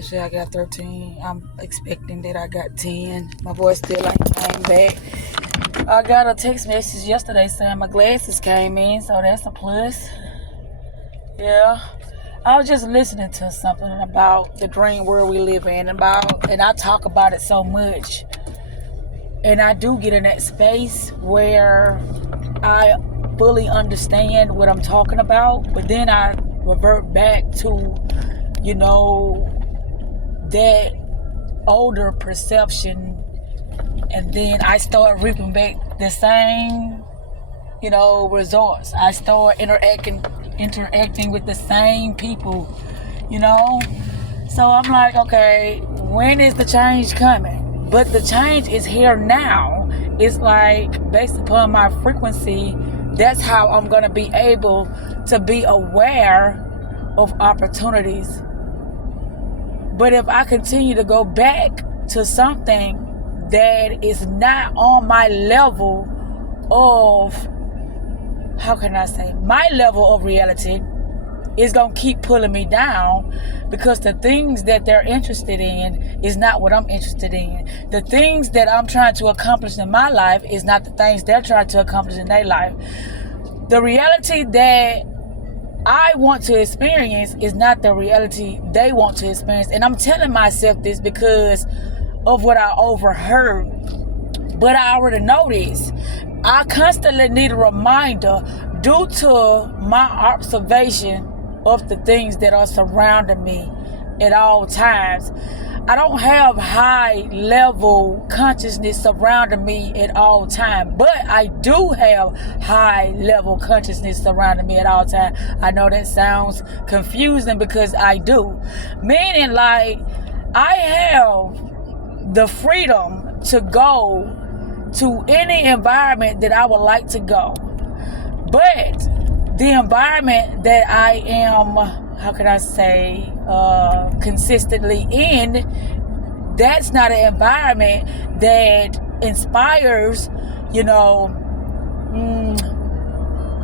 Actually, I got 13. I'm expecting that I got 10. My voice still ain't came back. I got a text message yesterday saying my glasses came in, so that's a plus. Yeah. I was just listening to something about the dream world we live in, and I talk about it so much. And I do get in that space where I fully understand what I'm talking about, but then I revert back to, that older perception, and then I start reaping back the same, results. I start interacting with the same people, So I'm like, okay, when is the change coming? But the change is here now. It's like based upon my frequency, that's how I'm going to be able to be aware of opportunities. But if I continue to go back to something that is not on my level of, my level of reality, is going to keep pulling me down, because the things that they're interested in is not what I'm interested in. The things that I'm trying to accomplish in my life is not the things they're trying to accomplish in their life. The reality that I want to experience is not the reality they want to experience. And I'm telling myself this because of what I overheard. But I already know this. I constantly need a reminder due to my observation of the things that are surrounding me at all times. I don't have high level consciousness surrounding me at all times, but I do have high level consciousness surrounding me at all times. I know that sounds confusing because I do. Meaning, like, I have the freedom to go to any environment that I would like to go. But the environment that I am, consistently in, that's not an environment that inspires,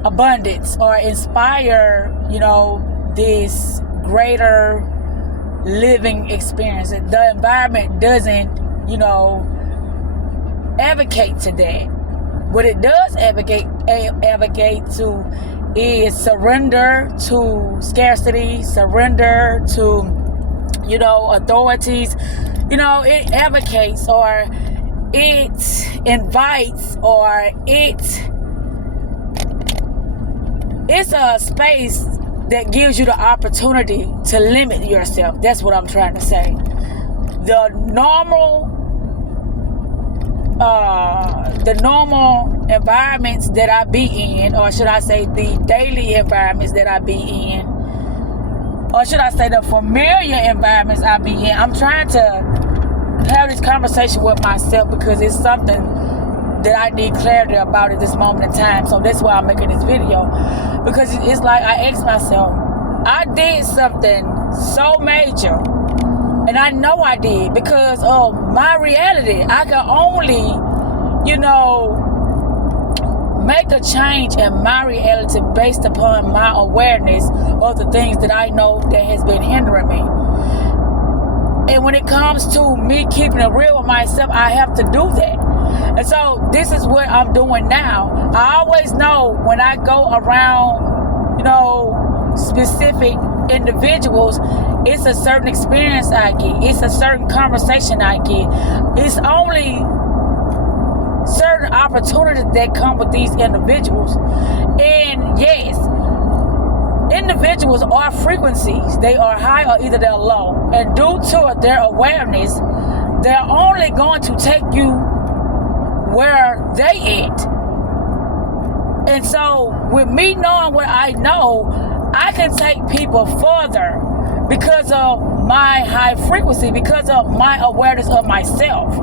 abundance, or inspire, this greater living experience. The environment doesn't, advocate to that. What it does advocate to is surrender to scarcity, surrender to, authorities. It advocates, or it invites, or it's a space that gives you the opportunity to limit yourself. That's what I'm trying to say. The normal environments that I be in, or should I say the daily environments that I be in, or should I say the familiar environments I be in, I'm trying to have this conversation with myself because it's something that I need clarity about at this moment in time. So that's why I'm making this video, because it's like I asked myself, I did something so major, and I know I did because of my reality. I can only, make a change in my reality based upon my awareness of the things that I know that has been hindering me. And when it comes to me keeping it real with myself, I have to do that. And so this is what I'm doing now. I always know when I go around, specific individuals, it's a certain experience I get. It's a certain conversation I get. It's only certain opportunities that come with these individuals. And yes, individuals are frequencies. They are high or either they're low. And due to their awareness, they're only going to take you where they at. And so with me knowing what I know, I can take people further because of my high frequency, because of my awareness of myself.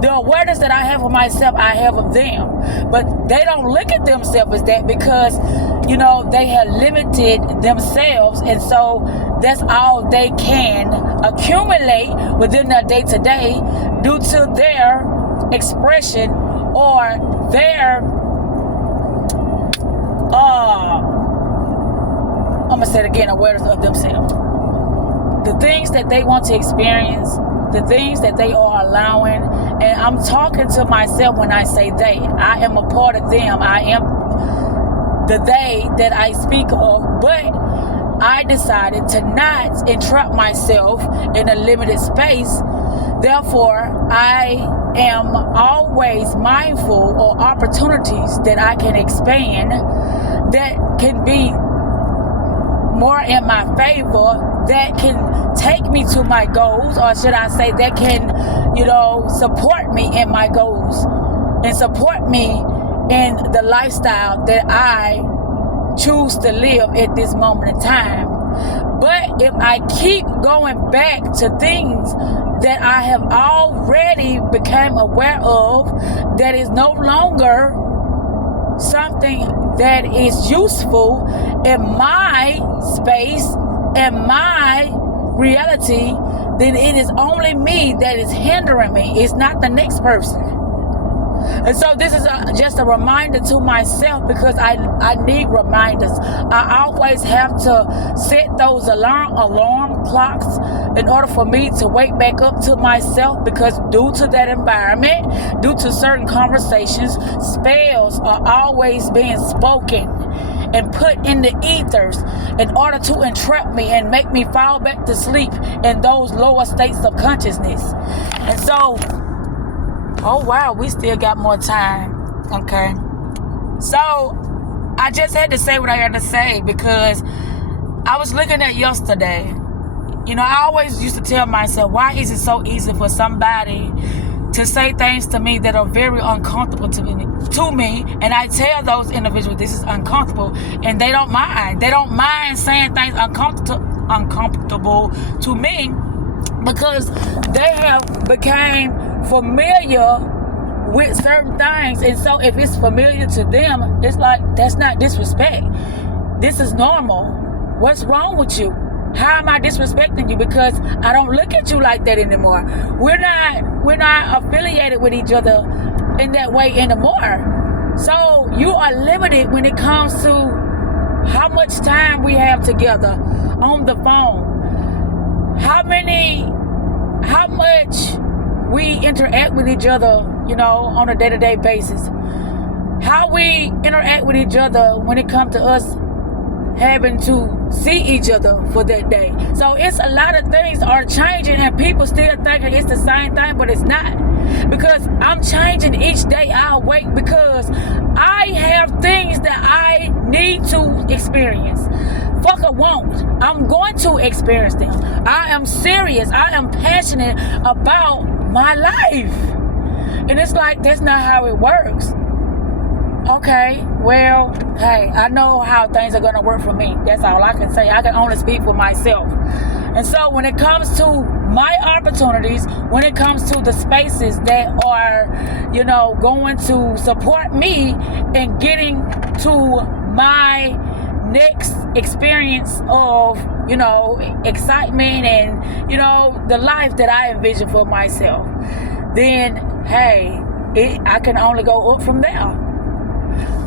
The awareness that I have of myself, I have of them. But they don't look at themselves as that because, they have limited themselves. And so that's all they can accumulate within their day-to-day due to their expression or their, I'm going to say it again, awareness of themselves. the things that they want to experience, the things that they are allowing. And I'm talking to myself when I say they. I am a part of them. I am the they that I speak of. But I decided to not entrap myself in a limited space. Therefore, I am always mindful of opportunities that I can expand, that can be more in my favor, that can take me to my goals, or should I say that can, support me in my goals and support me in the lifestyle that I choose to live at this moment in time. But if I keep going back to things that I have already become aware of, that is no longer something that is useful in my space, in my reality, then it is only me that is hindering me. It's not the next person. And so this is just a reminder to myself, because I need reminders. I always have to set those alarm clocks in order for me to wake back up to myself, because due to that environment, due to certain conversations, spells are always being spoken and put in the ethers in order to entrap me and make me fall back to sleep in those lower states of consciousness. And so, oh wow, we still got more time. Okay. So I just had to say what I had to say, because I was looking at yesterday. I always used to tell myself, why is it so easy for somebody to say things to me that are very uncomfortable to me, and I tell those individuals this is uncomfortable, and they don't mind. They don't mind saying things uncomfortable to me, because they have become familiar with certain things. And so if it's familiar to them, it's like, that's not disrespect. This is normal. What's wrong with you? How am I disrespecting you? Because I don't look at you like that anymore. We're not affiliated with each other in that way anymore. So you are limited when it comes to how much time we have together on the phone. How much we interact with each other, on a day-to-day basis. How we interact with each other when it comes to us having to see each other for that day. So it's a lot of things are changing, and people still thinking it's the same thing, but it's not. Because I'm changing each day I awake, because I have things that I need to experience. Fuck or won't, I'm going to experience them. I am serious. I am passionate about my life. And it's like, that's not how it works. Okay, well, hey, I know how things are going to work for me. That's all I can say. I can only speak for myself. And so when it comes to my opportunities, when it comes to the spaces that are, going to support me in getting to my next experience of, excitement and, the life that I envision for myself, then, hey, I can only go up from there.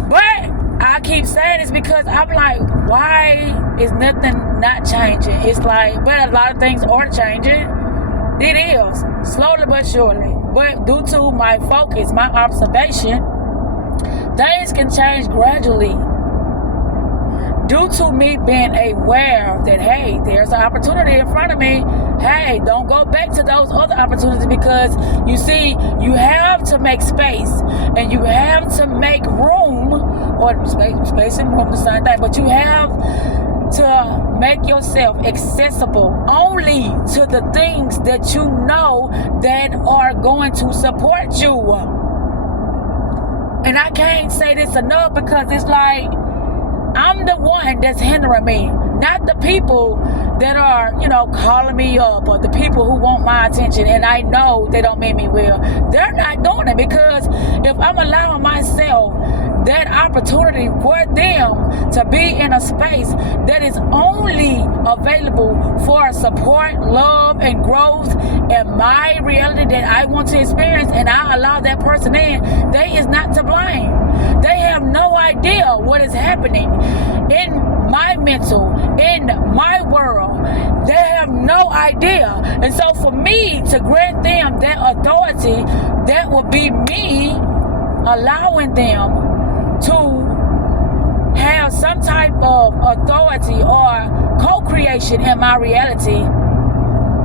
But I keep saying it's because I'm like, why is nothing not changing? It's like, but a lot of things are changing. It is, slowly but surely. But due to my focus, my observation, things can change gradually. Due to me being aware that, hey, there's an opportunity in front of me. Hey, don't go back to those other opportunities, because you see, you have to make space and you have to make room, or space and room, the same thing, but you have to make yourself accessible only to the things that you know that are going to support you. And I can't say this enough, because it's like, I'm the one that's hindering me, not the people that are, calling me up, or the people who want my attention, and I know they don't mean me well. They're not doing it, because if I'm allowing myself that opportunity for them to be in a space that is only available for support, love, and growth in my reality that I want to experience, and I allow that person in, they is not to blame. They have no idea what is happening in my mental, in my world. They have no idea. And so for me to grant them that authority, that would be me allowing them to have some type of authority or co-creation in my reality,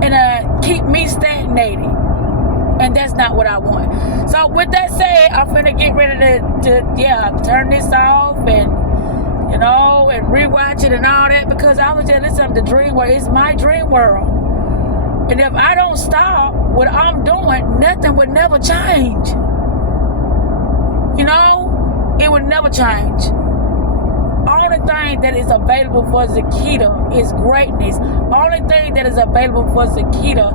and keep me stagnated. And that's not what I want. So with that said, I'm finna get ready to turn this off and, you know, and rewatch it and all that, because I was just listening to Dream World. It's my dream world. And if I don't stop what I'm doing, nothing would never change. You know, it would never change. Only thing that is available for Zakita is greatness. Only thing that is available for Zakita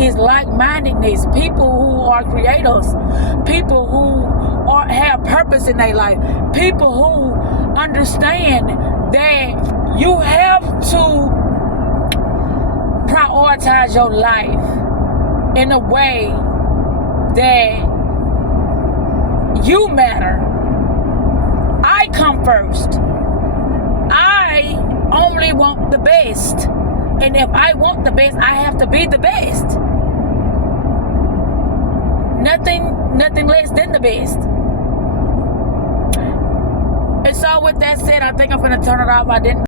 is like-mindedness. People who are creators. People who have purpose in their life. People who understand that you have to prioritize your life in a way that you matter. I come first. I only want the best. And if I want the best, I have to be the best. Nothing less than the best. And so with that said, I think I'm going to turn it off. I didn't